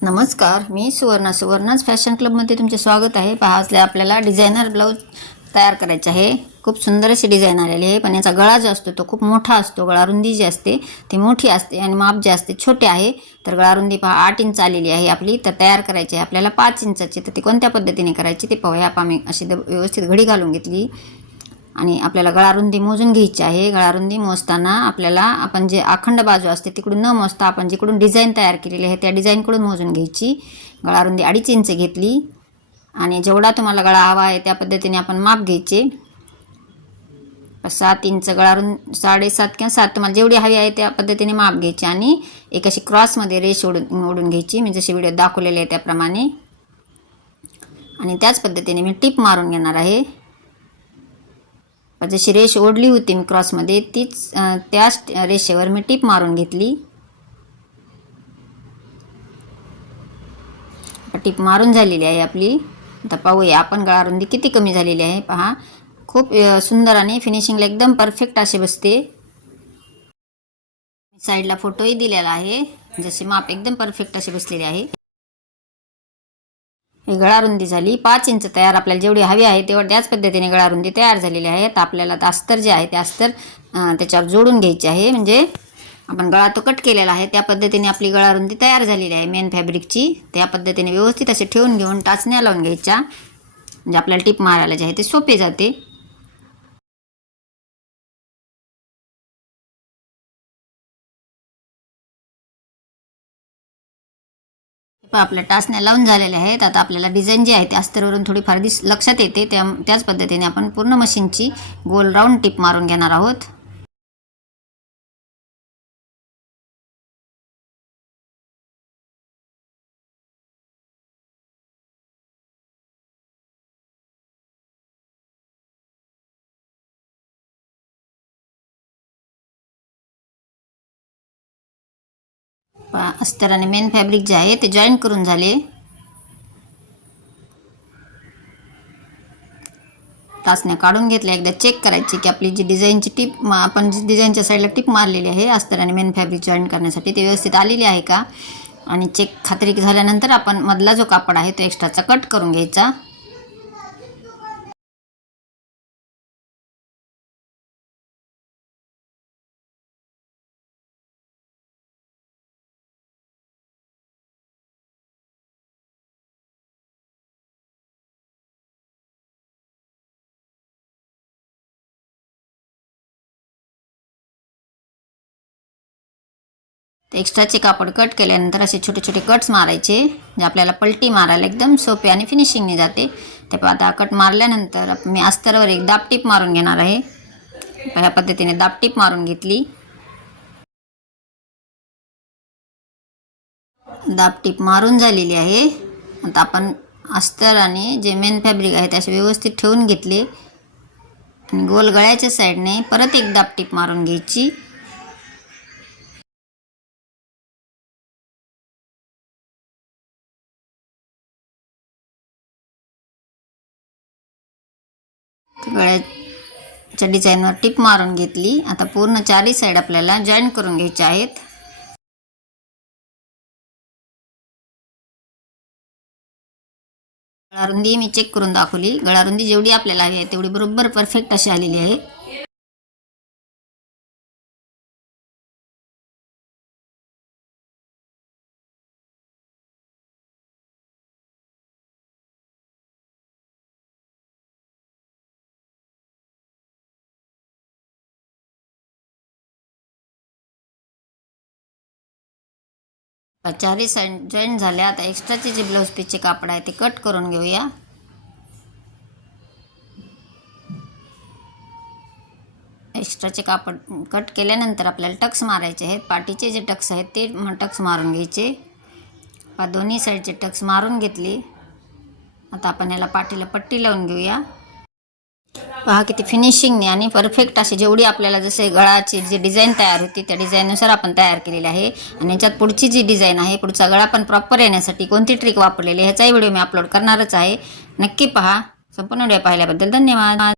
नमस्कार, मी सुवर्णाच फॅशन क्लबमध्ये तुमचे स्वागत आहे. पहा, आपल्याला डिझायनर ब्लाऊज तयार करायचे आहे. खूप सुंदर अशी डिझाईन आलेली आहे, पण याचा गळा जो असतो तो खूप मोठा असतो. गळा रुंदी जी असते ती मोठी असते आणि माप जे असते छोटे आहे. तर गळा रुंदी पहा 8 इंच आलेली आहे आपली. तर तयार करायची आहे आपल्याला 5 इंचाची. तर ती कोणत्या पद्धतीने करायची ते पाहूया. आम्ही अशी व्यवस्थित घडी घालून घेतली आणि आपल्याला गळा रुंदी मोजून घ्यायची आहे. गळा रुंदी मोजताना आपल्याला आपण जे अखंड बाजू असते तिकडून न मोजता आपण जिकडून डिझाईन तयार केलेली आहे त्या डिझाईनकडून मोजून घ्यायची. गळा रुंदी 2.5 इंच घेतली आणि जेवढा तुम्हाला गळा हवा आहे त्या पद्धतीने आपण माप घ्यायचे. 7 इंच गळा रुंदी, 7.5 किंवा 7 तुम्हाला जेवढी हवी आहे त्या पद्धतीने माप घ्यायचे आणि एक अशी क्रॉसमध्ये रेष ओढून घ्यायची, म्हणजे जसे व्हिडिओ दाखवलेले आहे त्याप्रमाणे. आणि त्याच पद्धतीने मी टिप मारून घेणार आहे. जशी रेष ओढली होती मी क्रॉसमध्ये त्याच रेषेवर मी टिप मारून घेतली. टिप मारून झालेली आहे आपली. आता पाहूया आपण गळा रुंदी किती कमी झालेली आहे. पहा, खूप सुंदर आणि फिनिशिंगला एकदम परफेक्ट असे बसते. साईडला फोटोही दिलेला आहे, जसे माप एकदम परफेक्ट असे बसलेले आहे. ही गळा रुंदी झाली 5 इंच तयार. आपल्याला जेवढी हवी आहे तेवढ्या त्याच पद्धतीने गळा रुंदी तयार झालेली आहे. तर आपल्याला अस्तर जे आहे ते अस्तर त्याच्यावर जोडून घ्यायचे आहे. म्हणजे आपण गळा तो कट केलेला आहे त्या पद्धतीने आपली गळा रुंदी तयार झालेली आहे मेन फॅब्रिकची. त्या पद्धतीने व्यवस्थित असे ठेवून घेऊन टाचण्या लावून घ्यायच्या, म्हणजे आपल्याला टिप मारायला जे आहे ते सोपे जाते. आपल्या टाचण्या लावून झालेल्या आहेत. आता आपल्याला डिझाईन जी आहे ते अस्तरवरून थोडीफार लक्षात येते. त्याच पद्धतीने आपण पूर्ण मशीनची गोल राऊंड टिप मारून घेणार आहोत. अस्तर आणि मेन फॅब्रिक जे आहे ते जॉईन करून झाले. टाचण्या काढून घेतल्या. एकदा चेक करायची की आपली जी डिझाईनची टिप आपण जी डिझाईनच्या साईडला टिप मारलेली आहे अस्तर आणि मेन फॅब्रिक जॉईन करण्यासाठी ते व्यवस्थित आलेली आहे का, आणि चेक खात्री झाल्यानंतर आपण मधला जो कापड आहे तो एक्स्ट्राचा कट करून घ्यायचा. ते एक्स्ट्राचे कापड कट केल्यानंतर असे छोटे छोटे कट्स मारायचे, जे आपल्याला पलटी मारायला एकदम सोपे आणि फिनिशिंगने जाते. ते आता कट मारल्यानंतर मी अस्तरवर एक दाबटीप मारून घेणार आहे. या पद्धतीने दाबटीप मारून घेतली. दाबटीप मारून झालेली आहे. आता आपण अस्तर आणि जे मेन फॅब्रिक आहे त्याचे व्यवस्थित ठेवून घेतले आणि गोल गळ्याच्या साईडने परत एक दाबटीप मारून घ्यायची. गळ्याच्या डिझाईनवर टिप मारून घेतली. आता पूर्ण चारही साईड आपल्याला जॉईन करून घ्यायचे आहेत. गळारुंदी मी चेक करून दाखवली. गळारुंदी जेवढी आपल्याला हवी आहे तेवढी बरोबर परफेक्ट अशी आलेली आहे. चारही साईड जॉईन झाल्या. आता एक्स्ट्राचे जे ब्लाऊज पीसचे कापड आहे ते कट करून घेऊया. एक्स्ट्राचे कापड कट केल्यानंतर आपल्याला टक्स मारायचे आहेत. पाठीचे जे टक्स आहेत ते टक्स मारून घ्यायचे. दोन्ही साईडचे टक्स मारून घेतले. आता आपण याला पाठीला पट्टी लावून घेऊया. पहा किती फिनिशिंगने आणि परफेक्ट असे जेवढी आपल्याला जसे गळाची जी डिझाईन तयार होती त्या डिझाईननुसार आपण तयार केलेली आहे. आणि याच्यात पुढची जी डिझाईन आहे, पुढचा गळा पण प्रॉपर येण्यासाठी कोणती ट्रिक वापरलेली ह्याचाही व्हिडिओ मी अपलोड करणारच आहे. नक्की पहा. संपूर्ण व्हिडिओ पाहिल्याबद्दल धन्यवाद.